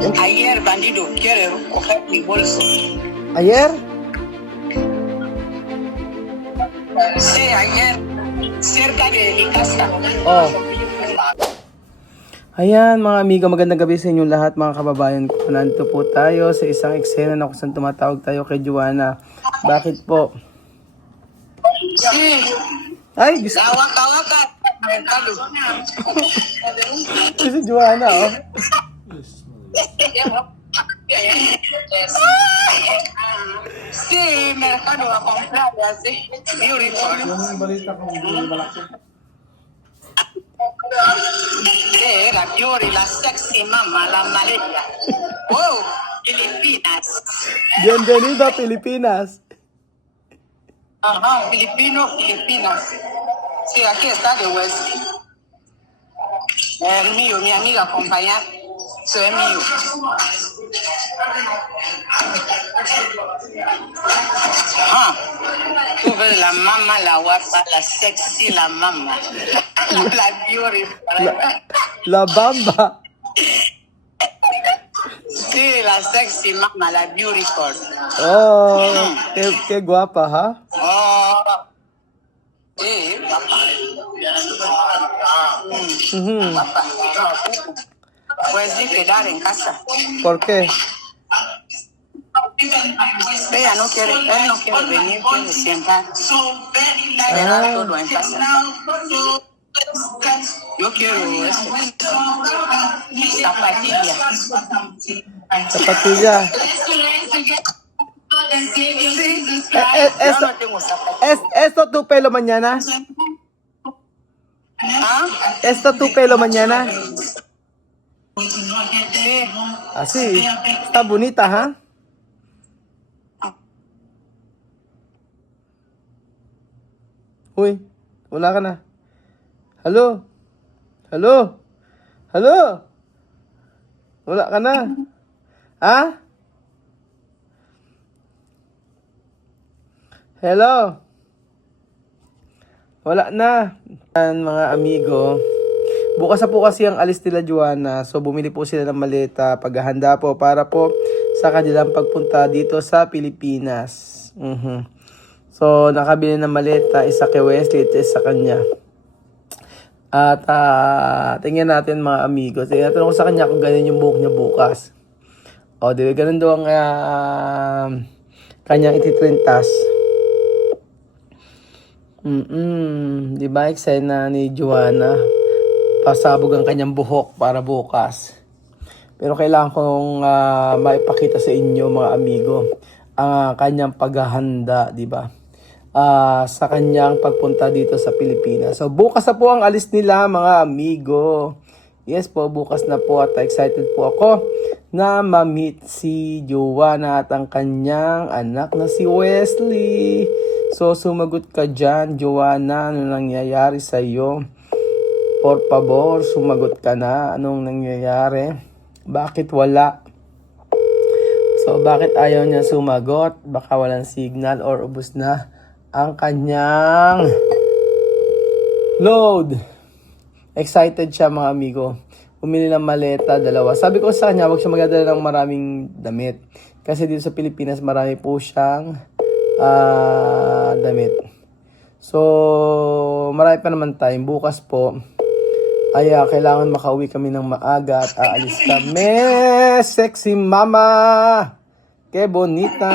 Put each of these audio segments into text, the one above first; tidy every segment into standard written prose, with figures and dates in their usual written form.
Ayer, bandido, quiere coger mi bolso. Ayer? Sí, ayer, cerca de mi casa. Oh. Ayan mga amigo, magandang gabi sa inyong lahat mga kababayan ko. Nandito po tayo sa isang eksena na kung saan tumatawag tayo kay Joanna. Bakit po? Sí, Ay, gusto Waka, mercado. ko si Joanna, oh. Sí, mercado a comprar, así. Beautiful. Sí, la Yuri, la sexy mama, la maleta. Wow, Filipinas. Bienvenido a Pilipinas. Ajá, Filipinas. Sí, aquí está de West. El mío, mi amiga acompaña. Soy mío. Ajá. Tú ves la mamá, la guapa, la sexy, la mamá. La Yuri. La Bamba. Sí, la sexy mamá, la beautiful. Oh, qué guapa, ha? Oh, sí, guapa. Mhm. Guapa. Pues sí, quedar en casa. ¿Por qué? Ella no quiere, él no quiere venir, quiere sentar. Dejar todo en casa. Yo quiero eso. Zapatilla. Zapatilla. Yo no tengo zapatilla. ¿Esto tu pelo mañana? ¿Ah? ¿Esto tu pelo mañana? Sí. Así. Está bonita, ha? Uy, wala ka na. Hello? Hello? Hello? Wala ka na. Ha? Hello? Wala na. Yan, mga amigo. Bukas na po kasi ang alis nila Joanna. So bumili po sila ng maleta. Paghahanda po para po sa kanilang pagpunta dito sa Pilipinas. So nakabili ng maleta. Isa kay Wesley at isa sa kanya. At tingnan natin mga amigo. Tingnan natin ako sa kanya kung ganun yung buhok niya bukas. O di ba ganun daw ang kanyang ititrintas. Di ba excited na ni Joanna? Pasabog ang kanyang buhok para bukas. Pero kailangan kong maipakita sa inyo mga amigo ang kanyang paghahanda, di ba? Sa kanyang pagpunta dito sa Pilipinas. So bukas na po ang alis nila mga amigo. Yes po, bukas na po at excited po ako na ma-meet si Joanna at ang kanyang anak na si Wesley. So sumagot ka dyan, Joanna, ano nangyayari sa iyo? Por favor, sumagot ka na. Anong nangyayari? Bakit wala? So, bakit ayaw niya sumagot? Baka walang signal or ubos na ang kanyang load. Excited siya mga amigo. Pumili ng maleta, dalawa. Sabi ko sa kanya, huwag siya magdadala ng maraming damit. Kasi dito sa Pilipinas, marami po siyang damit. So, marami pa naman time. Bukas po, ay kailangan makauwi kami ng maaga at aalis kami. Sexy mama! Que bonita!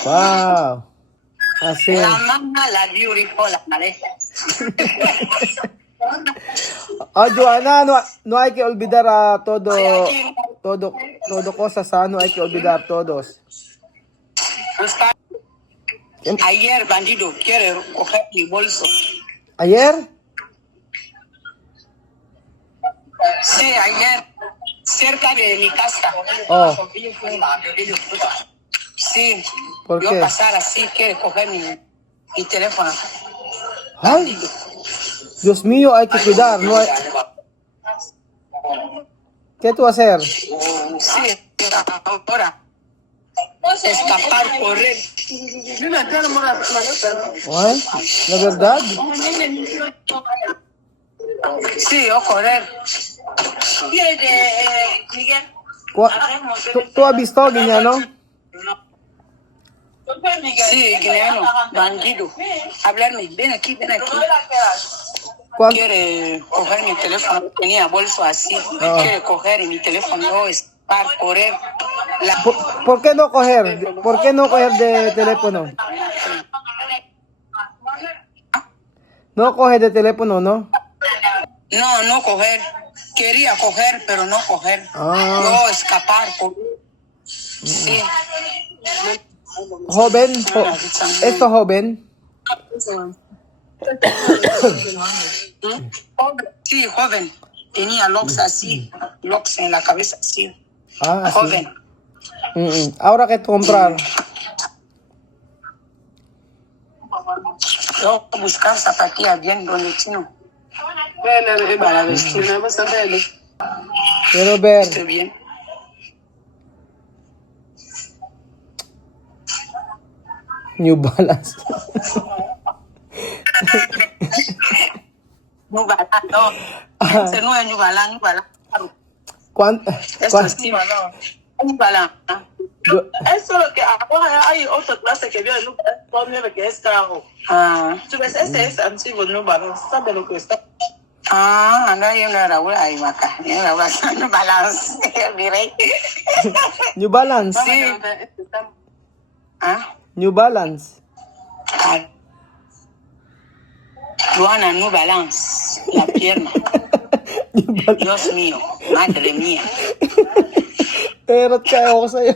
Wow! Así. La mamá, la beautiful, la maleta. Joanna, no hay que olvidar todo cosas, no hay que olvidar todos. Ayer, bandido, quiere coger mi bolso. ¿Ayer? Sí, ayer, cerca de mi casa. Oh. Sí, ¿Por yo qué? pasar así, quiere coger mi teléfono. Ay, Dios mío, hay que cuidar, no hay... ¿Qué tú hacer? Sí, ahora. Escapar, correr. Ay, la verdad? Sí, o correr. ¿Tú has visto, Guiñano? Sí, guineano, bandido. Hablarme, ven aquí, ven aquí. Quiere coger mi teléfono, tenía bolso así. Quiere coger mi teléfono, es para correr. ¿Por qué no coger? ¿Por qué no coger de teléfono? No coger de teléfono, ¿no? No, no coger. Quería coger, pero no coger. No escapar. Sí. Joven, esto joven. Sí, joven. Tenía locks así, locks en la cabeza así. Ah, sí. Joven. Ahora que comprar. Yo buscar zapatillas bien donde chino. Para vestirme bastante Quiero ver. Estoy bien. New Balance. New Balance, no. Ese no es New Balance, New Balance. Eso sí, New Balance. Eso lo que ahora hay otra clase que viene en que es carro. Tú ves, este es antiguo, no balance. ¿Sabe lo que está? No, yo no era una ahí, Maca. Yo era una New Balance. Miré. New Balance. Sí. New Balance. Luana, New Balance. La pierna. Dios mío, madre mía. Erot kayo ako sa'yo.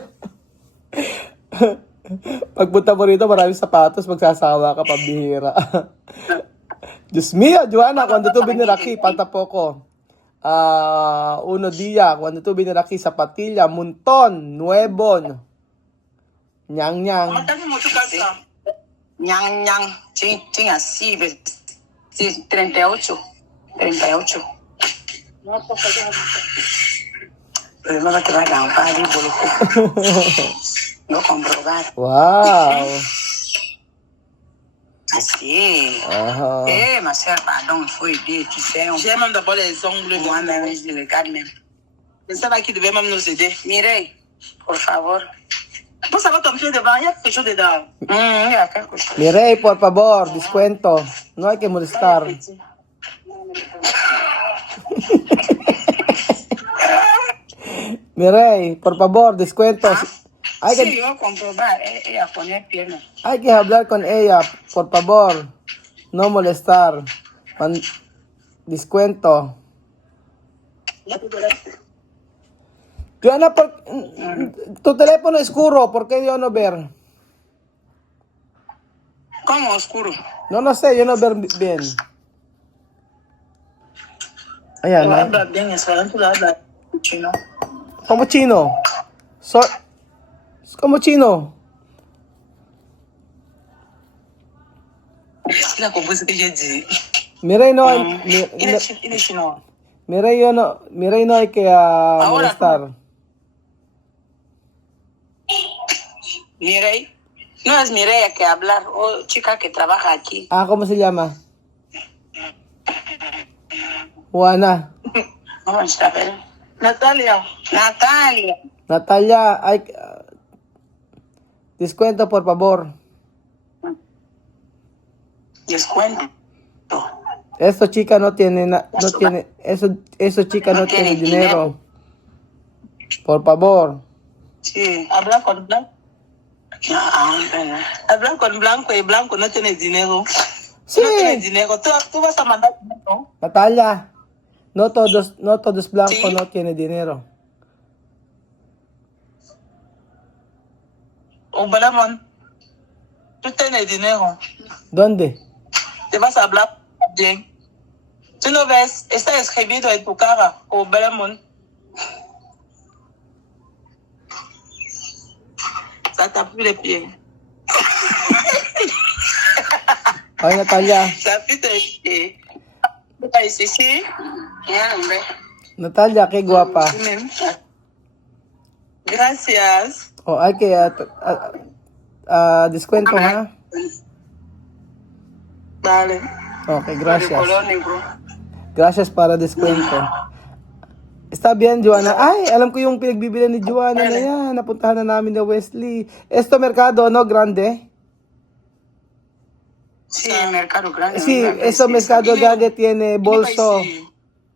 Pagpunta mo rito, maraming sapatos, magsasawa ka, pambihira. Diyos mio, Joanna, cuando tú vienes aquí, falta poco. Uno día, cuando tú vienes aquí, zapatilla, montón, nuevo. Ñang, ñang. Ñang, ñang. Sí, sí, así, sí, 38. 38. Pero no te va a dar un par de no comprobar. Wow. Así. Ma soeur, pardon, faut aider, tu sais. J'ai même d'abord les ongles. Moi-même, je le garde même. C'est ça là qui devait même nous aider. Mireille, por favor. Pour savoir ton pied devant, il y a quelque chose dedans. Il y a quelque chose. Mireille, por favor, descuento. No hay que molestar. Mireille, por favor, descuentos. Sí, yo comprobar, ella poner pierna. Hay que hablar con ella, por favor. No molestar. Descuento. Joana, tu teléfono es oscuro, ¿por qué yo no ver? ¿Cómo oscuro? No sé, yo no ver bien. Ayan, habla bien español, tú hablas chino. ¿Cómo chino? ¿Cómo chino? Il a compris ce que j'ai dit. Mireille, no hay... Il est chinois. Mireille, no hay que molestar. Mireille. No es Mireille que hablar, o chica que trabaja aquí. ¿Cómo se llama? Juana. ¿Cómo se llama? Natalia. Natalia, hay descuento, por favor. Descuento. Esta chica no tiene, eso chica no tiene dinero. Por favor. Sí. Habla con Blanco. Habla con Blanco y Blanco no tiene dinero. Sí. No tiene dinero. Tú vas a mandar dinero. Natalia, no todos blancos ¿Sí? no tienen dinero. O Balamón, tú tienes dinero. ¿Dónde? Te vas a hablar bien. Tú no ves, está escrito en tu cara, o Balamón. Ça t'a pris les pieds. Ay, Natalia. Ça pris tes pieds. Tú estás ici, sí. Ya, hombre. Natalia, qué guapa. Tú même. Gracias. Oh, hay que descuento, ¿ah? Vale. Ok, De gracias. color negro. Gracias para descuento. Stop yan, Joanna. Ay, alam ko yung pinagbibilan ni Joanna na yan. Napuntahan na namin na Wesley. Esto Mercado, no? Grande? Sí, Mercado Grande. Sí, eso Mercado Grande tiene bolso.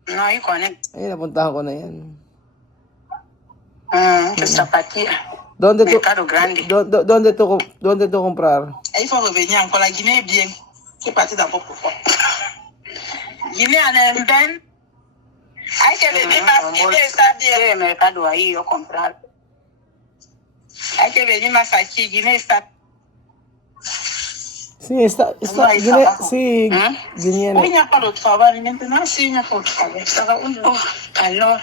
No, ahí conecta. Ay, napuntahan ko na yan. Zapatilla. ¿Dónde tú, Mercado Grande. dónde tú comprar? Il faut revenir encore. La Guinée est bien. C'est parti d'abord pourquoi. Guinée en Inde. Hay que venir más. Guinée está bien. Sí, Mercado ahí yo comprar. Hay que venir más aquí. Guinée está. Sí, está Ahí Guinea, abajo. sí, Guinea. Oui, il n'y a pas de travail. Maintenant, si, il n'y a pas de travail. Ça va où? Alors.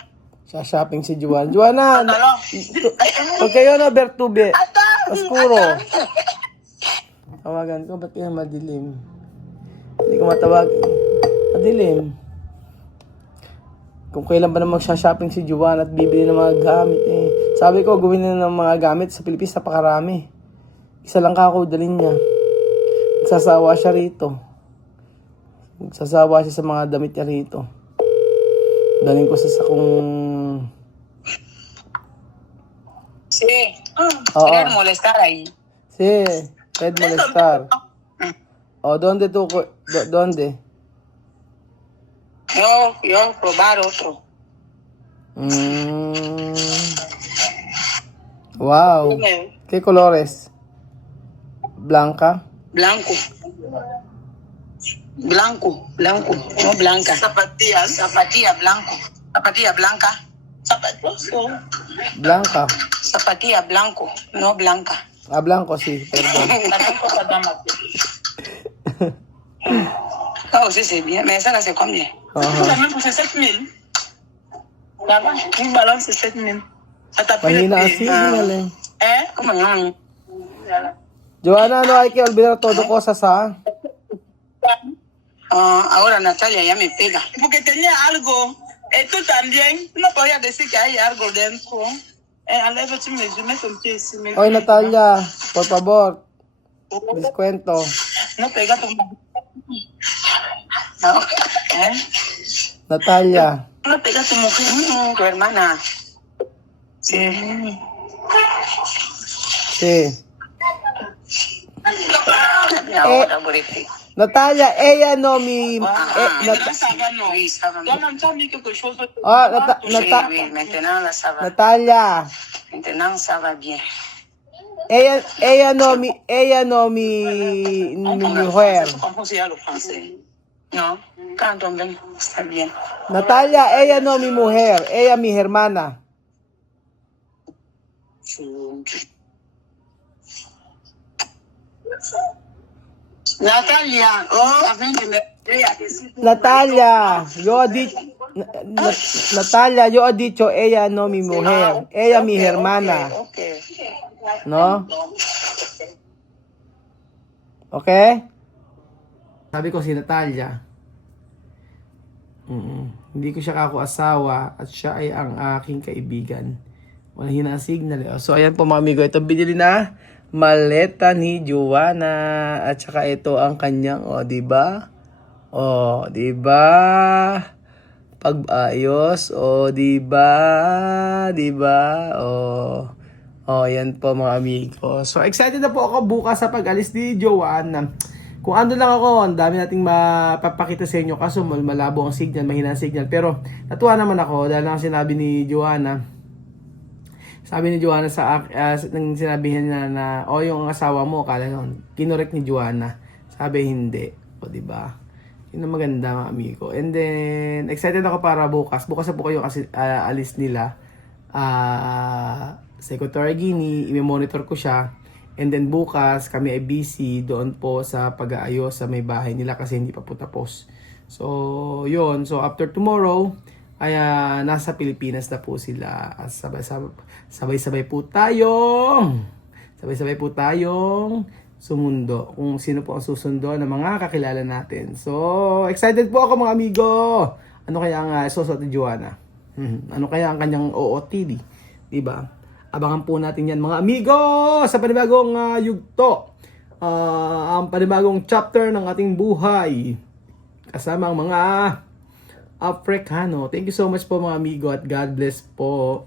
Sa shopping si Joanna. Joanna, Alors. huwag kayo na Bertube. Attends. Paskuro. Tawagan ko, ba't kaya madilim? Hindi ko matawag. Madilim. Kung kailan ba na magsha-shopping si Joanna at bibili ng mga gamit eh. Sabi ko, gawin na ng mga gamit sa Pilipinas, napakarami. Isa lang kako, dalhin niya. Magsasawa siya rito. Magsasawa siya sa mga damit niya rito. Dalhin ko sa sakong... Sí. Oo. Querer molestar ahí. Sí, Red molestar. O, ¿dónde tú? ¿Dónde? Yo probar otro. Wow. ¿Qué colores? Blanca. Blanco. Blanco, no blanca. Zapatillas. Zapatilla blanco. Zapatilla blanca. Zapatillas. Blanca. Zapatilla blanco, no blanca. Ah, blanco, sí, perdón. También cosa dama. Oh, sí, c'est bien. Mais ça, là, c'est combien? Tout Aha. la même pour c'est 7 000. Là-bas, une ballon, c'est 7 000. Ça t'a pris le Mahina ang prix. signal eh. Hein? ¿Cómo no? Joanna, no hay que olvidar todo cosas, ah. Ahora Natalia ya me pega. Porque tenía algo. Y tú también. No podía decir que hay algo dentro. Enlève, tu me mets ton pied ici. Oy, Natalia, por favor, descuento. No pega ton. No. ¿Eh? Natalia, No pega tu mujer. Tu hermana. Sí. sí. Ahora, pobrecito. Natalia, ella no mi... Maintenant, ça va, non. Oui, ça va. Toi-même, tu as mis quelque chose. Ah, Oui, oui, maintenant, là, ça va. Natalia, Maintenant, ça va bien. ella no mi mujer. Tu comprends aussi le français. No, quand on ven, está bien. Natalia, ella no mi mujer, ella mi hermana. Natalia, a ver, que me vea que sí. Natalia, Natalia, yo he dicho ella no mi mujer, ella mi hermana, Okay. ¿no? Okay? Sabi ko si Natalia. Hindi ko siya kako-asawa at siya ay ang aking kaibigan. Wala hina ang signal eh. So ayan po mga amigo, ito binili na maleta ni Joanna at saka ito ang kanyang, di ba? Di ba? Pag-ayos, di ba? Di ba? Yan po mga amigo. So excited na po ako bukas sa pag-alis ni Joanna. Kung ando lang ako, ang dami nating mapapakita sa inyo kaso malabo ang signal, mahina ang signal. Pero natuwa naman ako dahil lang sinabi ni Joanna. Sabi ni Joanna nang sinabi niya na yung asawa mo, kala noon, kinorek ni Joanna. Sabi hindi. Di ba? Yun ang maganda mga amigo. And then, excited ako para bukas. Bukas na po kayo kasi alis nila. Sa Equatorial Guinea, i-monitor ko siya. And then bukas, kami ay busy doon po sa pag-aayos sa may bahay nila kasi hindi pa po tapos. So, yun. So, after tomorrow, ay nasa Pilipinas na po sila. Sabay-sabay po tayong sumundo. Kung sino po ang susundo ng mga kakilala natin. So, excited po ako mga amigo. Ano kaya ang susot ni Joanna? Ano kaya ang kanyang OOTD? Diba? Abangan po natin yan mga amigo sa panibagong yugto. Ang panibagong chapter ng ating buhay. Kasama ang mga Africano. Thank you so much po mga amigo at God bless po.